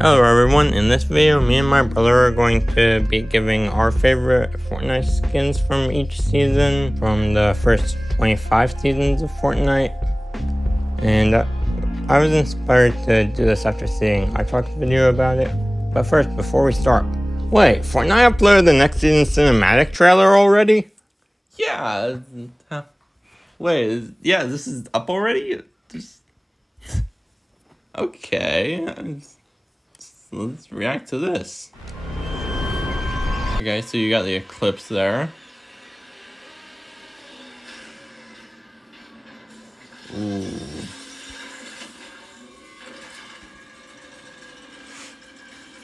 Hello everyone, in this video me and my brother are going to be giving our favorite Fortnite skins from each season, from the first 25 seasons of Fortnite. And I was inspired to do this after seeing iTalk's video about it. But first, before we start, wait, Fortnite uploaded the next season's cinematic trailer already? Yeah. Wait, yeah, this is up already? Okay. Let's react to this. Okay, so you got the eclipse there. Ooh.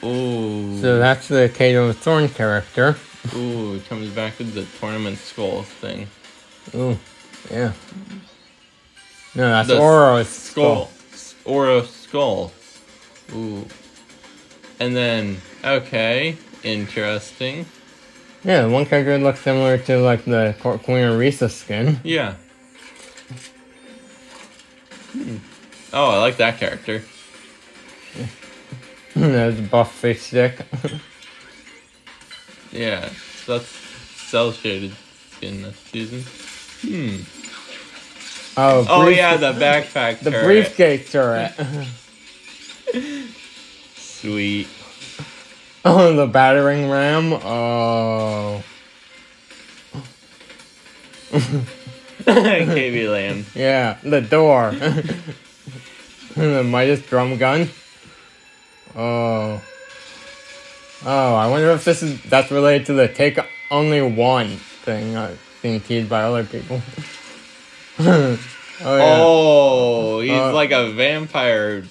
Ooh. So that's the Kado Thorne character. Ooh, it comes back with the tournament skull thing. Ooh, yeah. No, that's Oro's skull. Oro's skull. Ooh. And then, okay, interesting. Yeah, one character looks similar to like the Queen of Reese skin. Yeah. Oh, I like that character. There's buff face stick. Yeah, so that's cell shaded skin this season. Oh yeah, the backpack the turret. Briefcase turret. Sweet. Oh, the battering ram. Oh. KB Land. Yeah, the door. The Midas drum gun. Oh. Oh, I wonder if that's related to the take only one thing I've seen teased by other people. Oh, yeah. Oh, he's like a vampire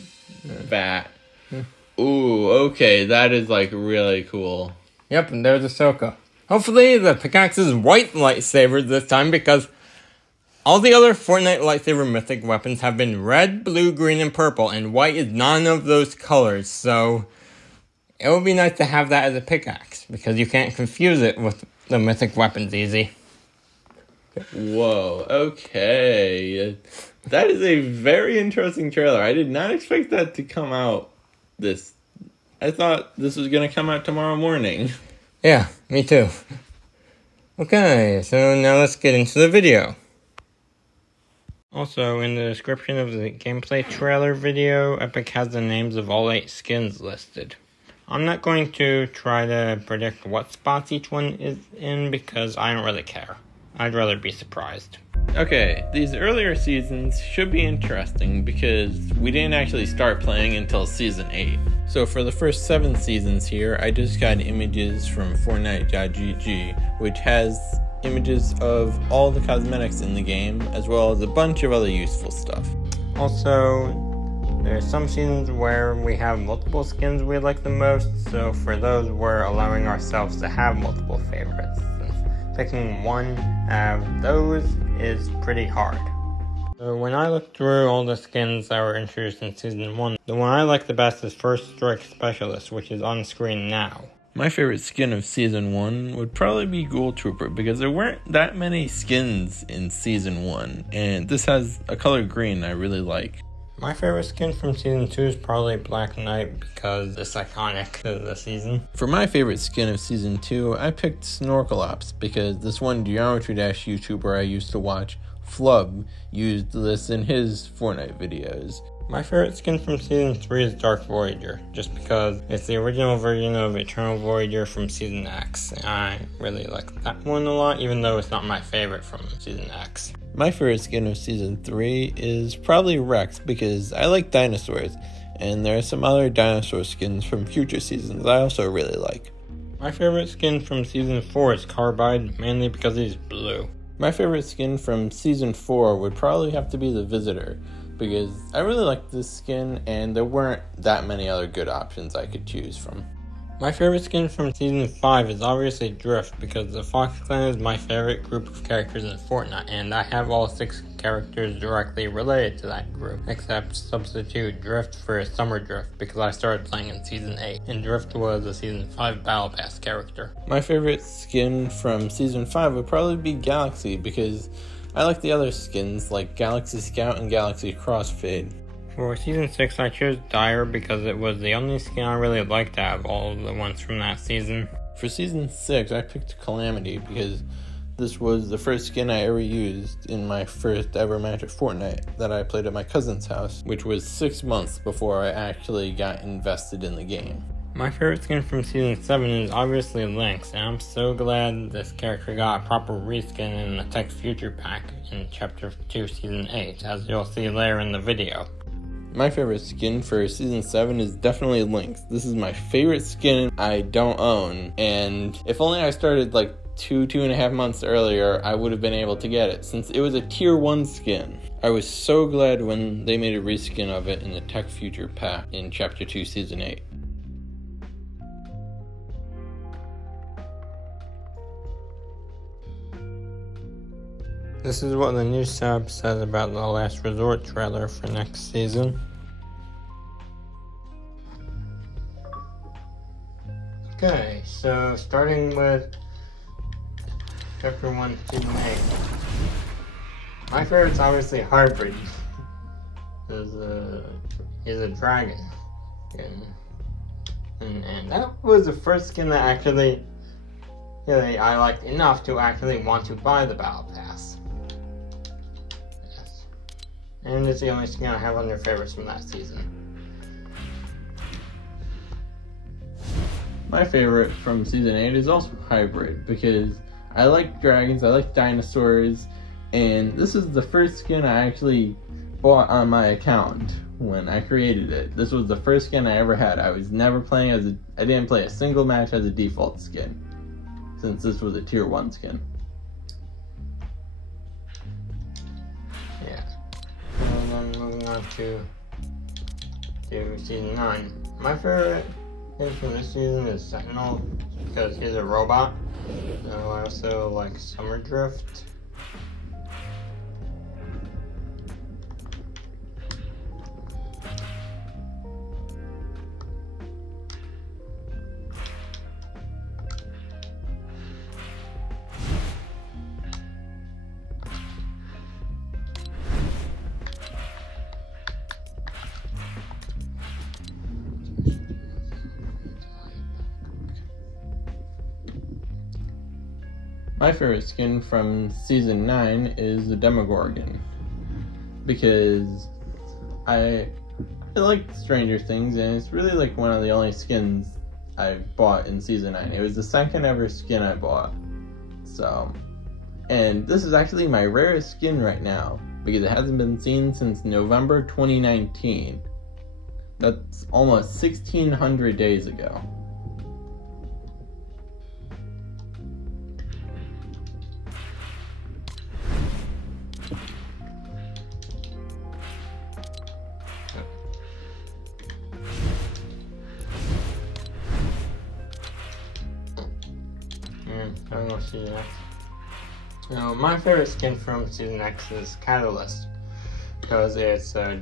bat. Ooh, okay, that is like really cool. Yep, and there's Ahsoka. Hopefully the pickaxe is white lightsabers this time, because all the other Fortnite lightsaber mythic weapons have been red, blue, green, and purple, and white is none of those colors, so it would be nice to have that as a pickaxe, because you can't confuse it with the mythic weapons easy. Whoa, okay. That is a very interesting trailer. I did not expect that to come out I thought this was going to come out tomorrow morning. Yeah, me too. Okay, so now let's get into the video. Also, in the description of the gameplay trailer video, Epic has the names of all 8 skins listed. I'm not going to try to predict what spots each one is in, because I don't really care. I'd rather be surprised. Okay, these earlier seasons should be interesting because we didn't actually start playing until Season 8. So for the first 7 seasons here, I just got images from Fortnite.gg, which has images of all the cosmetics in the game, as well as a bunch of other useful stuff. Also, there's some seasons where we have multiple skins we like the most, so for those we're allowing ourselves to have multiple favorites. Picking one out of those is pretty hard. So when I look through all the skins that were introduced in Season 1, the one I like the best is First Strike Specialist, which is on screen now. My favorite skin of Season 1 would probably be Ghoul Trooper, because there weren't that many skins in Season 1, and this has a color green I really like. My favorite skin from Season 2 is probably Black Knight, because it's iconic to the season. For my favorite skin of Season 2, I picked Snorkel Ops, because this one Geometry Dash YouTuber I used to watch, Flub, used this in his Fortnite videos. My favorite skin from Season 3 is Dark Voyager, just because it's the original version of Eternal Voyager from Season X. And I really like that one a lot, even though it's not my favorite from Season X. My favorite skin of Season 3 is probably Rex, because I like dinosaurs, and there are some other dinosaur skins from future seasons I also really like. My favorite skin from Season 4 is Carbide, mainly because he's blue. My favorite skin from Season 4 would probably have to be the Visitor, because I really liked this skin, and there weren't that many other good options I could choose from. My favorite skin from Season 5 is obviously Drift, because the Fox Clan is my favorite group of characters in Fortnite, and I have all 6 characters directly related to that group, except substitute Drift for Summer Drift, because I started playing in Season 8, and Drift was a Season 5 Battle Pass character. My favorite skin from Season 5 would probably be Galaxy, because I like the other skins like Galaxy Scout and Galaxy Crossfade. For Season 6, I chose Dire because it was the only skin I really liked out of all of the ones from that season. For Season 6, I picked Calamity because this was the first skin I ever used in my first ever match at Fortnite that I played at my cousin's house, which was 6 months before I actually got invested in the game. My favorite skin from Season 7 is obviously Lynx, and I'm so glad this character got a proper reskin in the Tech Future pack in Chapter 2 Season 8, as you'll see later in the video. My favorite skin for Season 7 is definitely Lynx. This is my favorite skin I don't own, and if only I started like 2.5 months earlier, I would have been able to get it, since it was a Tier 1 skin. I was so glad when they made a reskin of it in the Tech Future pack in Chapter 2 Season 8. This is what the new sub says about the Last Resort trailer for next season. Okay, so starting with Chapter 1, Season 8. My favorite's obviously Hybrid. He's a dragon. And that was the first skin that actually I liked enough to actually want to buy the Battle Pass. And it's the only skin I have under favorites from that season. My favorite from Season 8 is also Hybrid, because I like dragons, I like dinosaurs, and this is the first skin I actually bought on my account when I created it. This was the first skin I ever had. I was never playing I didn't play a single match as a default skin, since this was a Tier 1 skin. Yeah. And then moving on to Season 9. My favorite skin from this season is Sentinel, because he's a robot. I also like Summer Drift. My favorite skin from Season 9 is the Demogorgon, because I like Stranger Things, and it's really like one of the only skins I've bought in Season 9. It was the second ever skin I bought. So, and this is actually my rarest skin right now, because it hasn't been seen since November 2019. That's almost 1,600 days ago. I don't know Season X. So my favorite skin from Season X is Catalyst, because it's a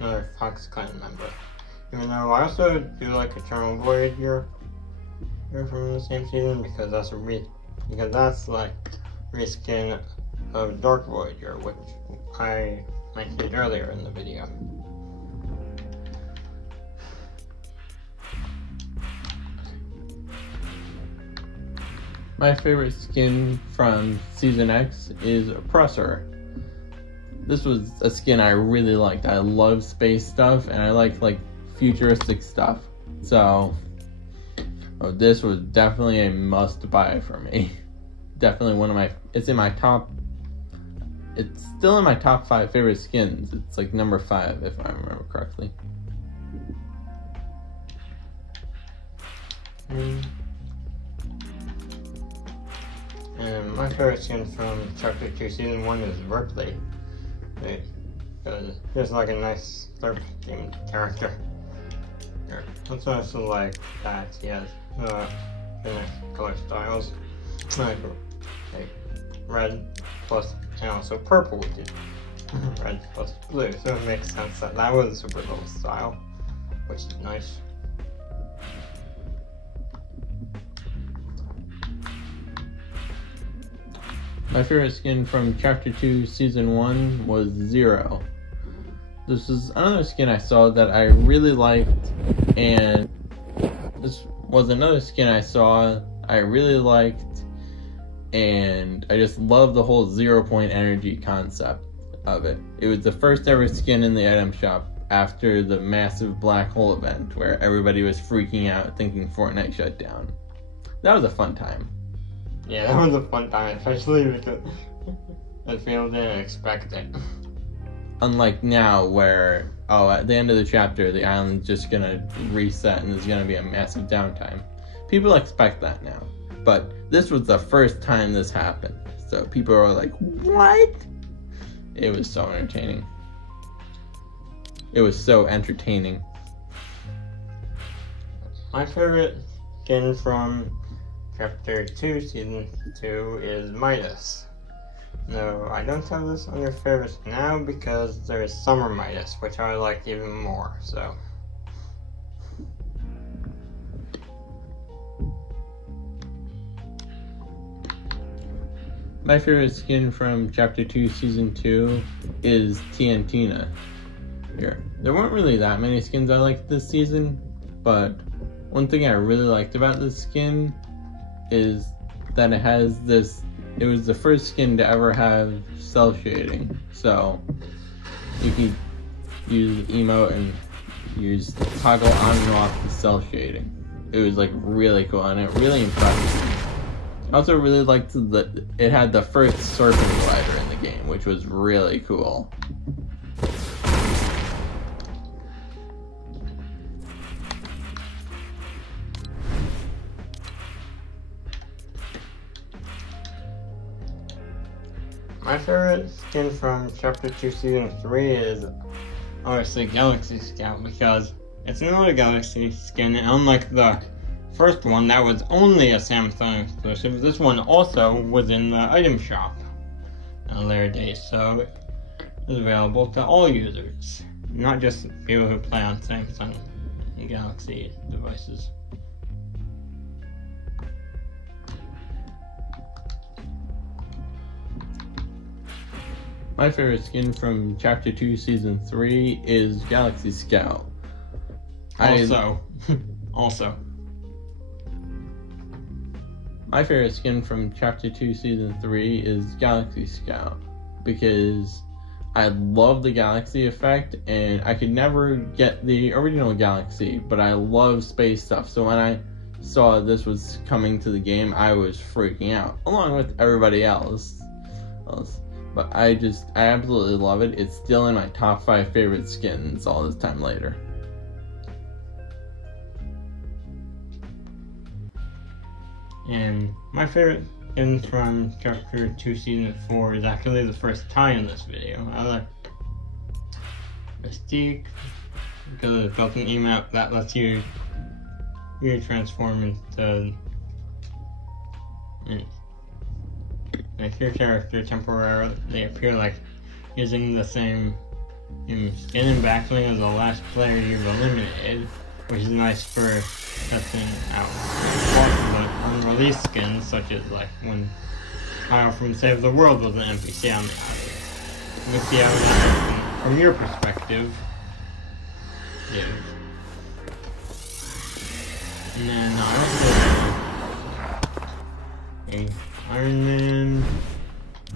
another Fox Clan member. Even though I also do like Eternal Voyager from the same season, because that's like reskin of Dark Voyager, which I mentioned earlier in the video. My favorite skin from Season X is Oppressor. This was a skin I really liked. I love space stuff, and I like futuristic stuff. So, this was definitely a must buy for me. Definitely it's still in my top 5 favorite skins. It's like number 5 if I remember correctly. And my favorite skin from Chapter 2 Season 1 is Ripley. Because just like a nice themed character. It's also like that he has nice color styles. Like red plus and also purple, which is red plus blue. So it makes sense that was a super little style, which is nice. My favorite skin from Chapter 2, Season 1 was Zero. This is another skin I saw that I really liked, and this was another skin I saw I really liked, and I just love the whole 0 point energy concept of it. It was the first ever skin in the item shop after the massive black hole event where everybody was freaking out thinking Fortnite shut down. That was a fun time. Yeah, that was a fun time, especially because the field didn't expect it. Unlike now where, at the end of the chapter, the island's just gonna reset and there's gonna be a massive downtime. People expect that now. But this was the first time this happened. So people were like, what? It was so entertaining. It was so entertaining. My favorite skin from Chapter 2, Season 2 is Midas. No, I don't have this under favorites now because there's Summer Midas, which I like even more, so. My favorite skin from Chapter 2, Season 2 is Tiantina. Here. There weren't really that many skins I liked this season, but one thing I really liked about this skin is that it has this, it was the first skin to ever have cell shading. So you can use emote and use toggle on and off the cell shading. It was like really cool and it really impressed me. I also really liked that it had the first serpent glider in the game, which was really cool. My favorite skin from Chapter 2, Season 3 is obviously Galaxy Scout because it's another Galaxy skin, and unlike the first one that was only a Samsung exclusive, this one also was in the item shop at a later date, so it's available to all users, not just people who play on Samsung and Galaxy devices. My favorite skin from Chapter 2, Season 3 is Galaxy Scout. Also. My favorite skin from Chapter 2, Season 3 is Galaxy Scout because I love the Galaxy effect and I could never get the original Galaxy, but I love space stuff. So when I saw this was coming to the game, I was freaking out, along with everybody else. But I absolutely love it. It's still in my top 5 favorite skins all this time later. And my favorite skin from Chapter 2, Season 4 is actually the first tie in this video. I like Mystique because of the built-in emote that lets you transform into make your character temporarily appear like using the same skin and backbling as the last player you've eliminated, which is nice for testing out unreleased skins, such as like when Kyle from Save the World was an NPC on the island. With the island from your perspective, yeah. And then I also Iron Man,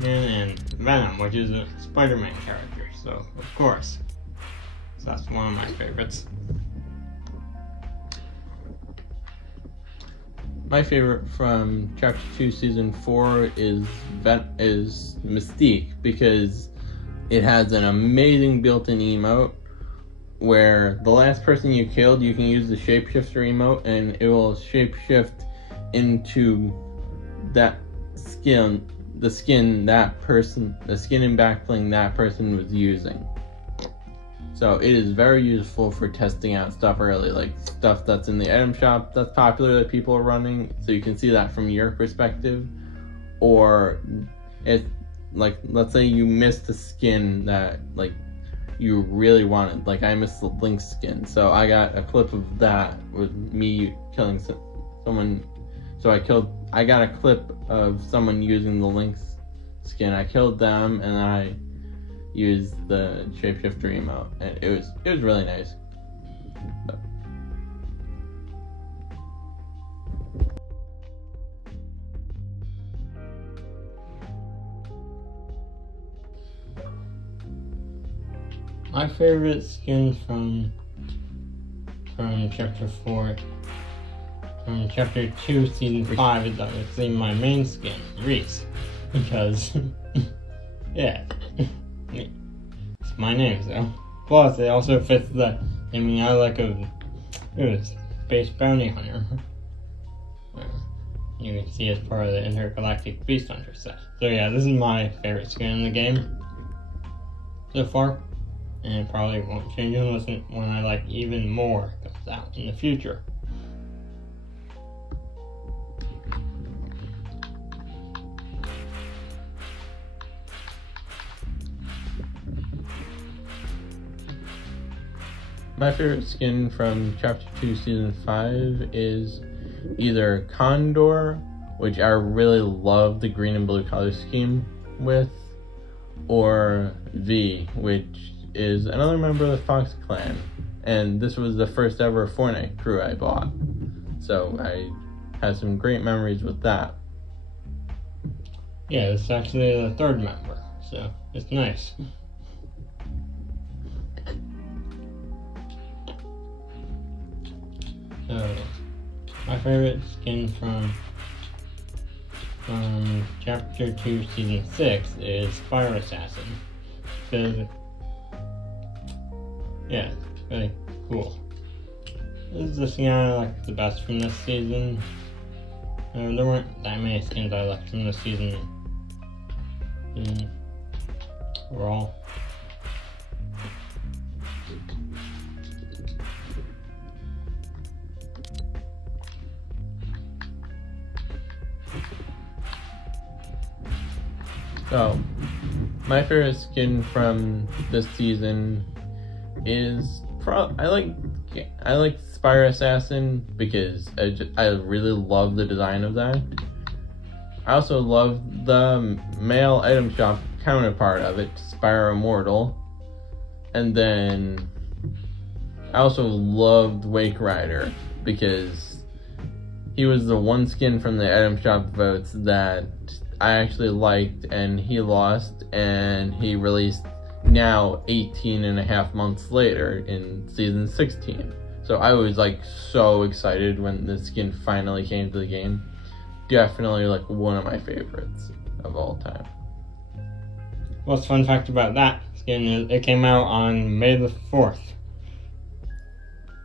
and Venom, which is a Spider-Man character, so of course. So that's one of my favorites. My favorite from Chapter 2, Season 4 is Mystique because it has an amazing built-in emote where the last person you killed, you can use the shapeshifter emote and it will shapeshift into that skin, the skin and backbling that person was using. So it is very useful for testing out stuff early, like stuff that's in the item shop that's popular that people are running, so you can see that from your perspective. Or it's like, let's say you missed a skin that like you really wanted, like I missed the Link skin, so I got a clip of that with me killing someone. So I got a clip of someone using the Link's skin. I killed them and then I used the shapeshifter emote, and it was really nice. But. My favorite skin from Chapter 4, from Chapter 2, Season 5 is obviously my main skin, Reese. Because, yeah, it's my name, so. Plus, it also fits the, I like a space bounty hunter. You can see as part of the Intergalactic Beast Hunter set. So yeah, this is my favorite skin in the game so far. And it probably won't change unless when I like even more comes out in the future. My favorite skin from Chapter 2 Season 5 is either Condor, which I really love the green and blue color scheme with, or V, which is another member of the Fox clan. And this was the first ever Fortnite crew I bought. So I had some great memories with that. Yeah, it's actually the third member, so it's nice. So, my favorite skin from Chapter 2 Season 6 is Fire Assassin. Because, yeah, it's really cool. This is the skin I like the best from this season. There weren't that many skins I liked from this season overall. So, my favorite skin from this season is I like Spire Assassin because I really love the design of that. I also love the male item shop counterpart of it, Spire Immortal. And then I also loved Wake Rider because he was the one skin from the item shop votes that I actually liked, and he lost, and he released now 18 and a half months later in Season 16. So I was like so excited when this skin finally came to the game. Definitely like one of my favorites of all time. What's fun fact about that skin is it came out on May the 4th.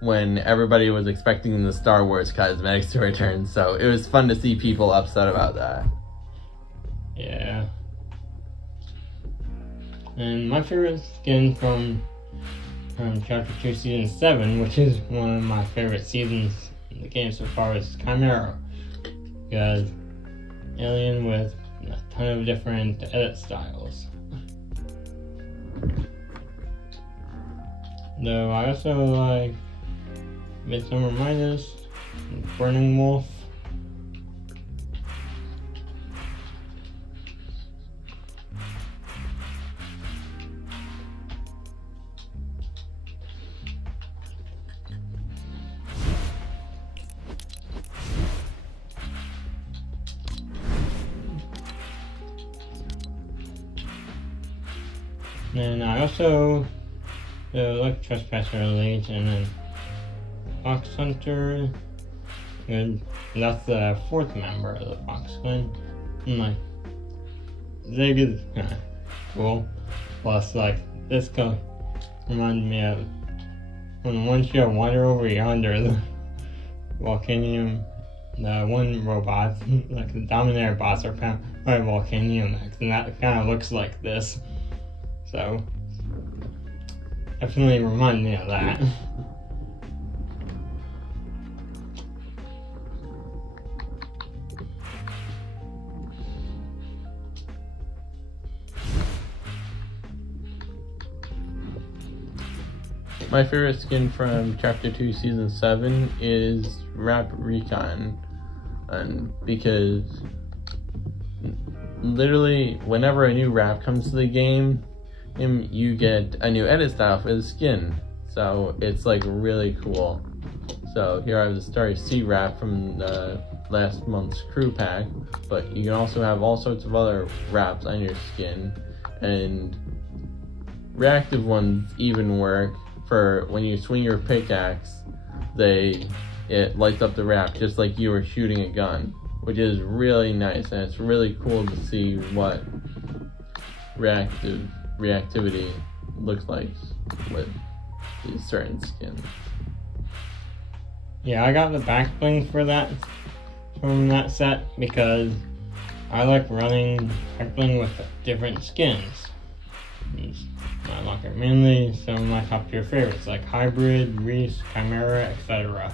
When everybody was expecting the Star Wars cosmetics to return, so it was fun to see people upset about that. Yeah. And my favorite skin from Chapter 2 Season 7, which is one of my favorite seasons in the game so far, is Chimera. Because alien with a ton of different edit styles. Though I also like Midsummer Midas, Burning Wolf. And I also like Trespasser Elite, and then Fox Hunter, and that's the fourth member of the Fox clan. And like, Zig is kind of cool. Plus, like, this guy reminded me of on the one show, Water Over Yonder, the Volcanium, the one robot, like the Dominator boss are found by Volcanium X, and that kind of looks like this. So, definitely remind me of that. My favorite skin from Chapter 2 Season 7 is Rap Recon, and because literally, whenever a new wrap comes to the game, you get a new edit style for the skin. So it's like really cool. So here I have the Starry Sea wrap from the last month's crew pack, but you can also have all sorts of other wraps on your skin, and reactive ones even work for when you swing your pickaxe. It lights up the wrap just like you were shooting a gun, which is really nice, and it's really cool to see what reactivity looks like with these certain skins. Yeah, I got the back bling for that from that set because I like running back bling with different skins. I like it mainly some of my top tier favorites like Hybrid, Reese, Chimera, etc.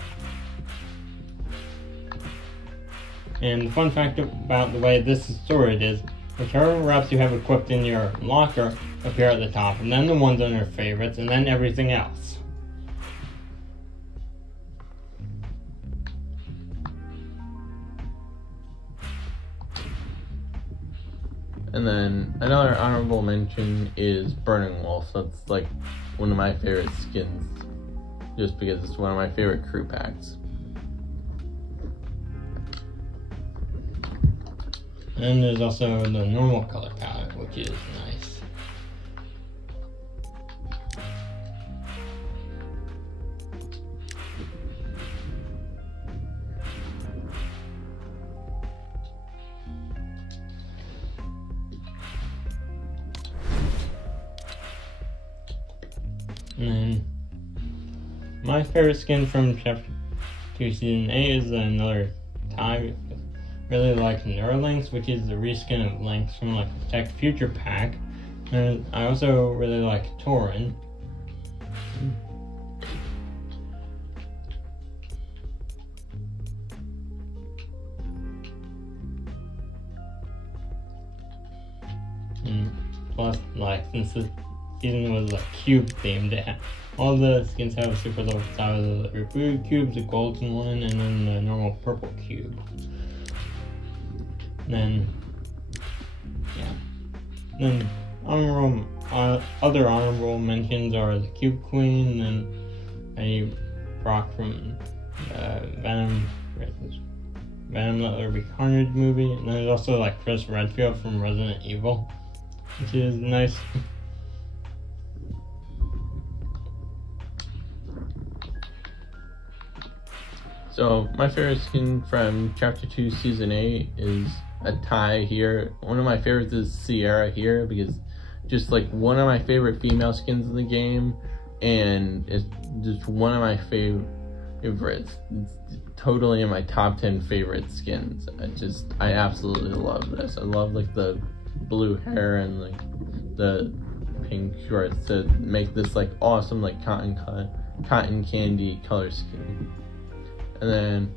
And the fun fact about the way this is sorted is whichever wraps you have equipped in your locker appear at the top, and then the ones under favorites, and then everything else. And then another honorable mention is Burning Wolf. That's like one of my favorite skins, just because it's one of my favorite crew packs. And there's also the normal color palette, which is nice. And then my favorite skin from Chapter 2 Season 8 is another tie. Really like Neuralinks, which is the reskin of Lynx from like the Tech Future pack. And I also really like Thorne. Plus, like, since the season was like cube themed, all the skins have a super low size of the blue cubes, the golden one, and then the normal purple cube. Then, yeah. Then other honorable mentions are the Cube Queen, and Eddie Brock from Venom Let There Be Carnage movie, and then there's also like Chris Redfield from Resident Evil, which is nice. So my favorite skin from Chapter 2 Season 8 is a tie here. One of my favorites is Sierra here, because just like one of my favorite female skins in the game, and it's just one of my favorites. It's totally in my top 10 favorite skins. I absolutely love this. I love like the blue hair and like the pink shorts to make this like awesome like cotton candy color skin. And then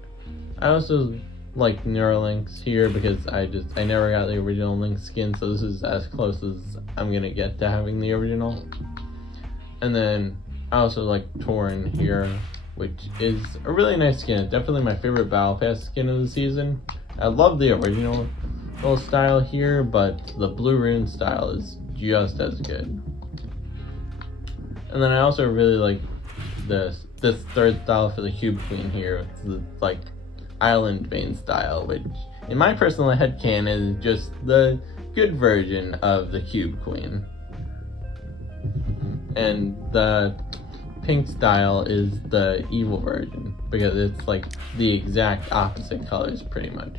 I also like Neuralinks here because I never got the original Link skin, so this is as close as I'm gonna get to having the original. And then I also like Thorne here, which is a really nice skin. It's definitely my favorite Battle Pass skin of the season. I love the original style here, but the Blue Rune style is just as good. And then I also really like this third style for the Cube Queen here. It's the like Island Bane style, which in my personal headcanon is just the good version of the Cube Queen. And the pink style is the evil version, because it's like the exact opposite colors pretty much.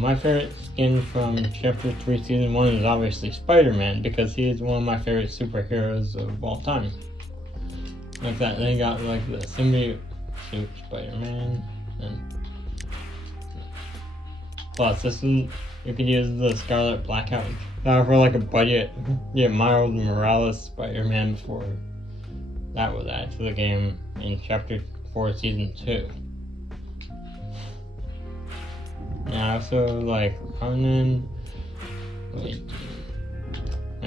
My favorite skin from Chapter 3 Season 1 is obviously Spider-Man, because he is one of my favorite superheroes of all time. Like that, they got like the symbiote suit Spider-Man, and plus this one, you could use the Scarlet Blackout for like a budget, Miles Morales Spider-Man before that was added to the game in Chapter 4 Season 2. And I also like Conan. Wait,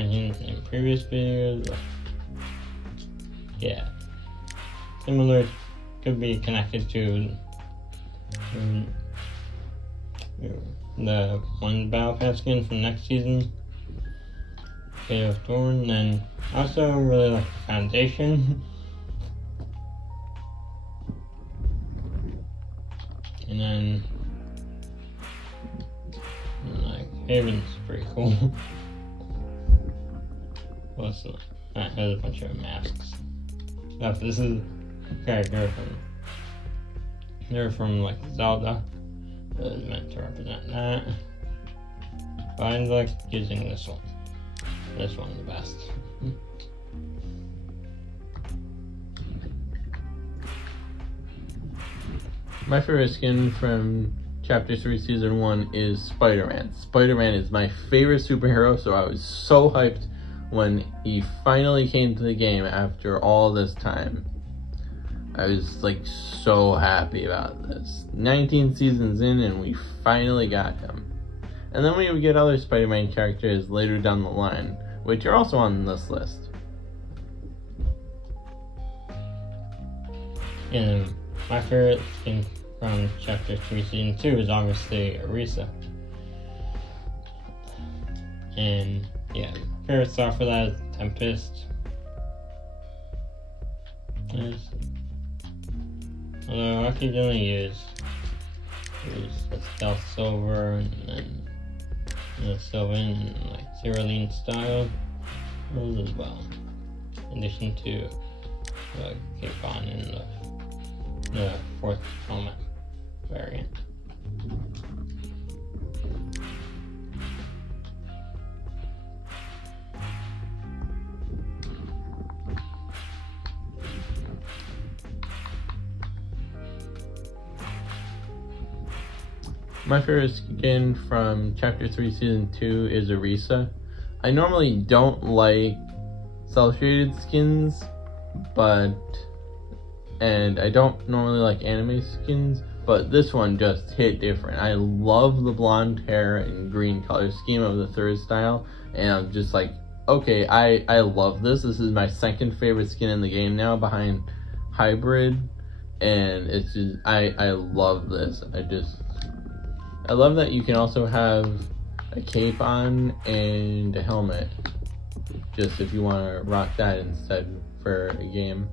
mentioned in previous videos. But yeah, similar, could be connected to the one Battle Pass skin from next season, Kado Thorne. And also really like the Foundation. And then like Haven's pretty cool. What's that? Has a bunch of masks. Stuff. This is a character from like Zelda. That is meant to represent that. But I like using this one. This one's the best. My favorite skin from Chapter 3 Season 1 is Spider-Man. Spider-Man is my favorite superhero, so I was so hyped when he finally came to the game after all this time. I was like so happy about this. 19 seasons in and we finally got him. And then we would get other Spider-Man characters later down the line, which are also on this list. And my favorite skin from Chapter 3 Season 2 is obviously Reese. And yeah, favorite star for that is Tempest. Although I could only use the Stealth Silver and then Silver and like Cerulean style those as well. In addition to the Capon and the fourth helmet variant. My favorite skin from Chapter 3 Season 2 is Arisa. I normally don't like cel-shaded skins, and I don't normally like anime skins, but this one just hit different. I love the blonde hair and green color scheme of the third style, and I'm just like, okay, I love this. This is my second favorite skin in the game now, behind Hybrid, and it's just, I love this. I love that you can also have a cape on and a helmet, just if you want to rock that instead for a game.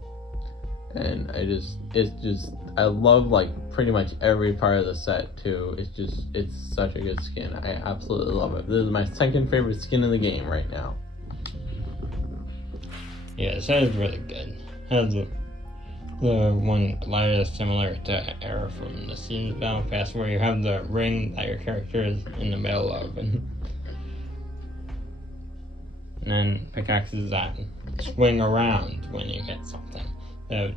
And I love like pretty much every part of the set too. It's such a good skin. I absolutely love it. This is my second favorite skin in the game right now. Yeah, the set is really good. Has the one glider is similar to Era from the Seasons Battle Pass, where you have the ring that your character is in the middle of, and then pickaxes that swing around when you hit something. That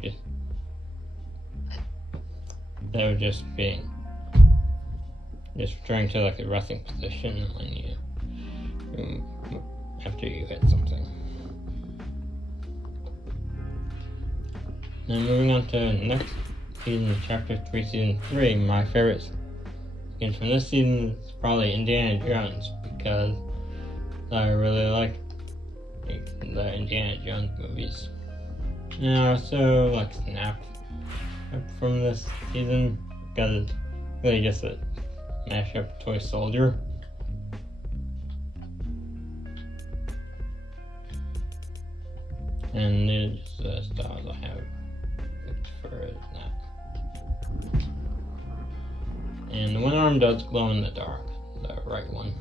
would just return to like a resting position when after you hit something. Now moving on to next season, Chapter 3 Season 3, my favorite skin from this season is probably Indiana Jones, because I really like the Indiana Jones movies. And I also like Snap from this season, because it's really just a mashup toy soldier. And there's the styles I have for Snap. And the one arm does glow in the dark, the right one.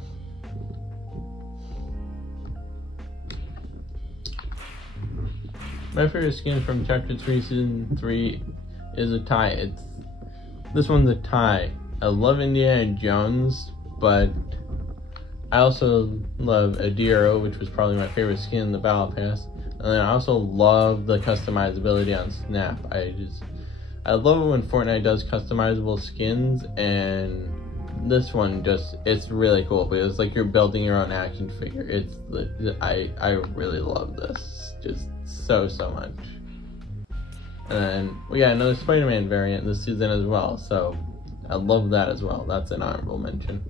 My favorite skin from Chapter 3 Season 3 is a tie. This one's a tie. I love Indiana Jones, but I also love Adiro, which was probably my favorite skin in the Battle Pass. And then I also love the customizability on Snap. I love it when Fortnite does customizable skins, and this one it's really cool because it's like you're building your own action figure. I really love this just so much. And then we got another Spider-Man variant this season as well, so I love that as well. That's an honorable mention.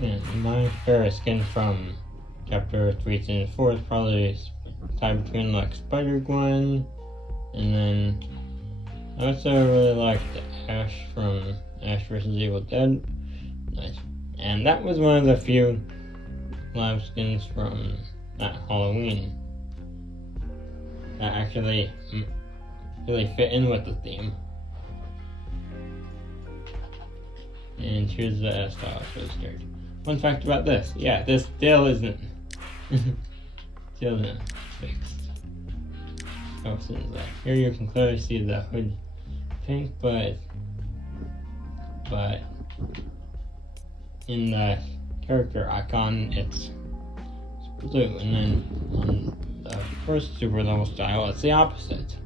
And my favorite skin from Chapter 3 Season 4 is probably tied between like Spider-Gwen, and then I also really like the Ash from Ash vs. Evil Dead. Nice. And that was one of the few live skins from that Halloween that actually really fit in with the theme. And here's the style for this character. Fun fact about this, yeah, this still isn't fixed. Oh, since here you can clearly see the hood pink, but in the character icon it's blue, and then on the first super level style it's the opposite.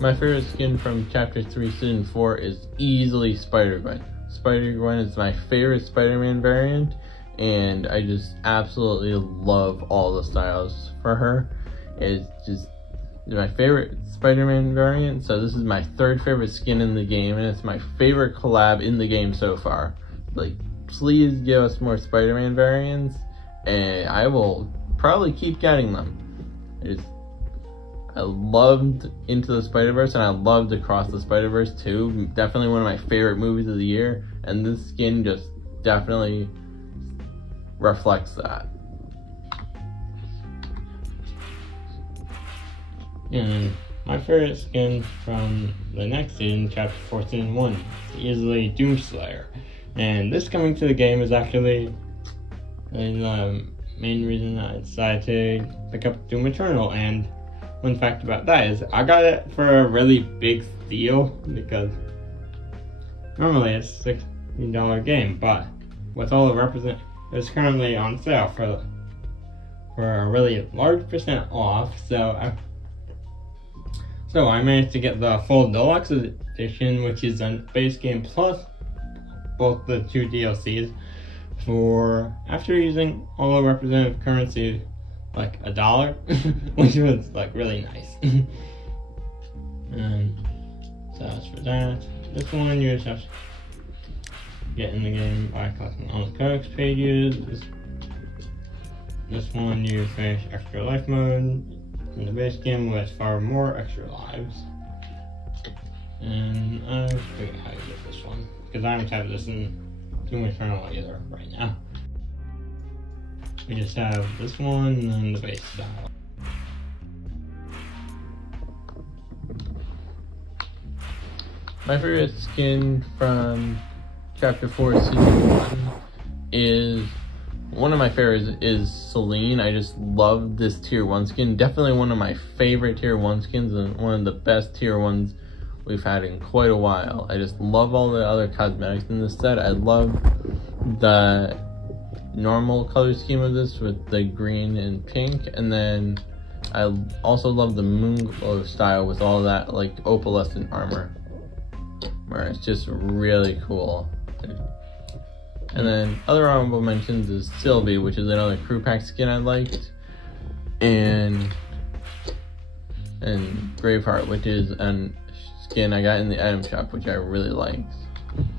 My favorite skin from Chapter 3 Season 4 is easily Spider-Gwen. Spider-Gwen is my favorite Spider-Man variant, and I just absolutely love all the styles for her. It's just my favorite Spider-Man variant, so this is my third favorite skin in the game, and it's my favorite collab in the game so far. Like, please give us more Spider-Man variants, and I will probably keep getting them. I loved Into the Spider-Verse, and I loved Across the Spider-Verse too. Definitely one of my favorite movies of the year, and this skin just definitely reflects that. And my favorite skin from the next season, Chapter 4 Season 1, is easily Doomslayer. And this coming to the game is actually the main reason I decided to pick up Doom Eternal. And one fact about that is I got it for a really big steal, because normally it's a $16 game, but with all the it's currently on sale for a really large percent off. So I managed to get the full deluxe edition, which is a base game plus both the 2 DLCs, for, after using all the representative currency, like $1, which was like really nice. And so as for that, this one you just have to get in the game by collecting all the codex pages. This one you finish extra life mode in the base game with far more extra lives. And I forget how you get this one, because I don't have this in Doom Eternal either right now. We just have this one and then the base style. My favorite skin from Chapter 4 Season 1 is, one of my favorites is Celine. I just love this Tier 1 skin. Definitely one of my favorite Tier 1 skins, and one of the best Tier 1s we've had in quite a while. I just love all the other cosmetics in this set. I love the normal color scheme of this with the green and pink, and then I also love the Moonglow style with all that like opalescent armor, where it's just really cool. And then other honorable mentions is Sylvie, which is another crew pack skin I liked, and Braveheart, which is a skin I got in the item shop, which I really liked.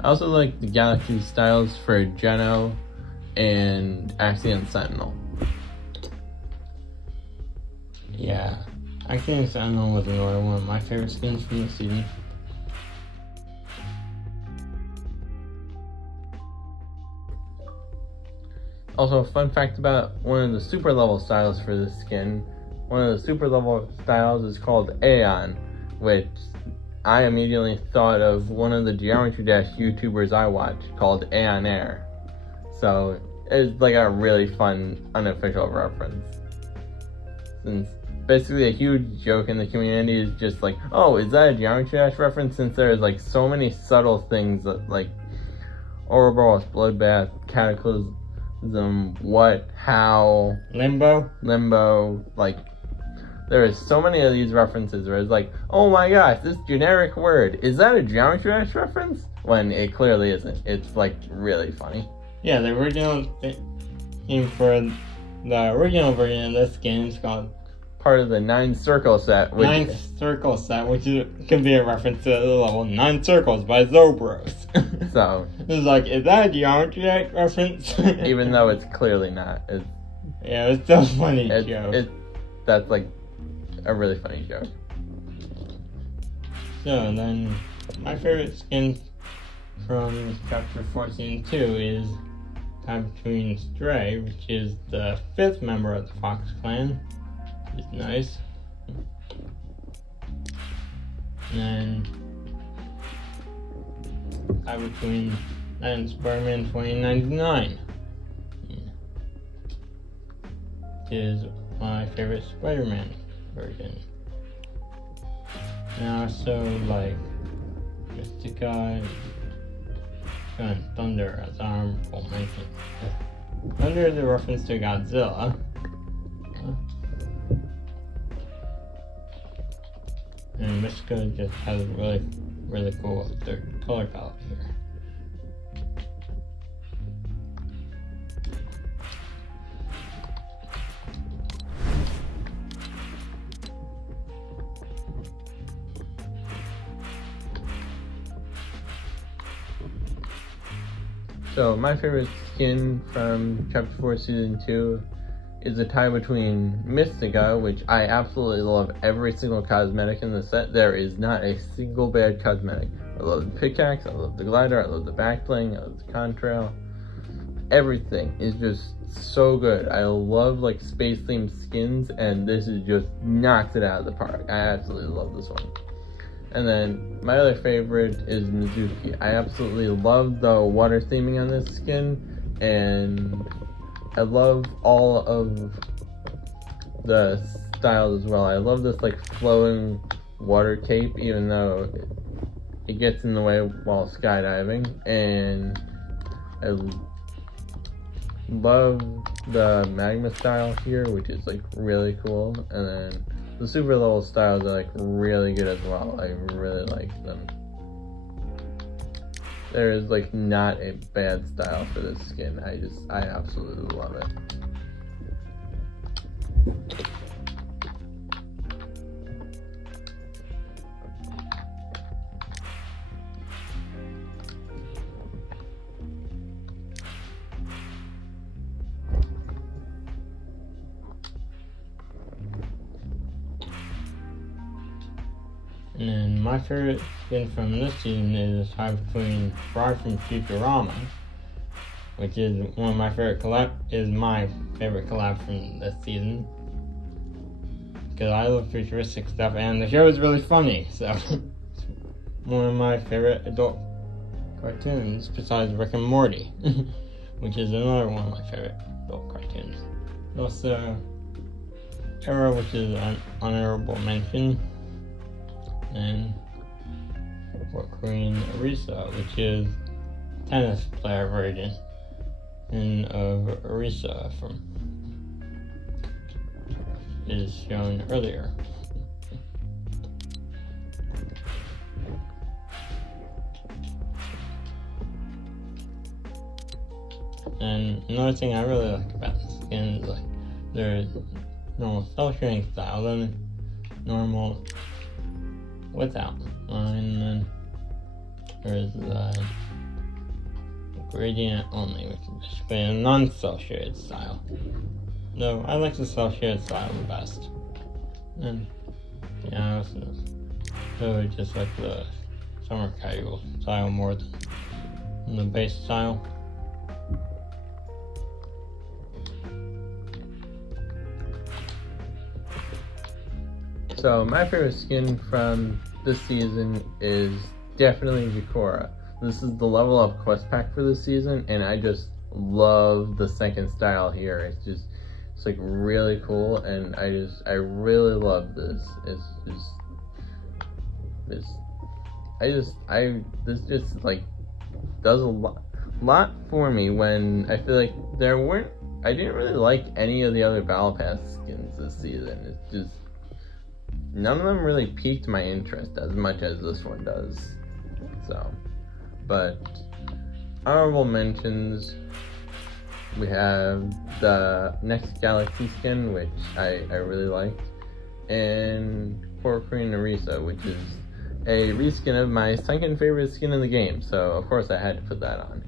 I also like the Galaxy styles for Geno and Axion Sentinel. Yeah, Axion Sentinel was another one of my favorite skins from this season. Also, a fun fact about one of the super level styles for this skin. One of the super level styles is called Aeon, which I immediately thought of one of the Geometry Dash YouTubers I watch called Aeon Air. So it's like a really fun unofficial reference. Since basically a huge joke in the community is just like, oh, is that a Geometry Dash reference? Since there's like so many subtle things that, like Ouroboros, Bloodbath, Cataclysm, what, how, Limbo, like there is so many of these references where it's like, oh my gosh, this generic word, is that a Geometry Dash reference? When it clearly isn't. It's like really funny. Yeah, the original theme for the original version of this game is called part of the 9 circle set. Which, 9 circle set, which can be a reference to the level 9 Circles by Zobros. So it's like, is that a Geometry Dash reference? even though it's clearly not. Yeah, it's still a funny joke. That's like a really funny joke. So then, my favorite skin from Chapter 14 2 is between Stray, which is the 5th member of the Fox clan. It's nice. And then between that and Spider-Man 2099 is my favorite Spider-Man version. And I also like Mystica and Thunder as honorable mention. Thunder is a reference to Godzilla. And Mystica just has a really, really cool color palette here. So my favorite skin from Chapter 4 Season 2 is a tie between Mystica, which I absolutely love every single cosmetic in the set. There is not a single bad cosmetic. I love the pickaxe, I love the glider, I love the back bling, I love the contrail. Everything is just so good. I love like space themed skins, and this is just knocks it out of the park. I absolutely love this one. And then my other favorite is Mizuki. I absolutely love the water theming on this skin, and I love all of the styles as well. I love this like flowing water cape, even though it gets in the way while skydiving, and I love the magma style here, which is like really cool, and then the super level styles are like really good as well. I really like them. There is like not a bad style for this skin. I absolutely love it. And my favorite skin from this season is between Fry from Futurama, which is one of my favorite my favorite collab from this season. Because I love futuristic stuff, and the show is really funny, so one of my favorite adult cartoons besides Rick and Morty, which is another one of my favorite adult cartoons. Also, Arrow, which is an honorable mention. And for Queen Arisa, which is tennis player version of Arisa is shown earlier. And another thing I really like about the skin is like there's normal cell shading style, then normal without, and then there's the gradient only, which is basically a non-cell shaded style. Though I like the cell shaded style the best. And yeah, I also really just like the summer casual style more than the base style. So my favorite skin from this season is definitely Vikora. This is the level up quest pack for this season, and I just love the second style here. It's like really cool, and I really love this. This just like does a lot for me when I feel like I didn't really like any of the other Battle Pass skins this season. It's just none of them really piqued my interest as much as this one does. So, but honorable mentions, we have the Next Galaxy skin, which I really liked. and Poor Queen Arisa, which is a reskin of my second favorite skin in the game, so of course I had to put that on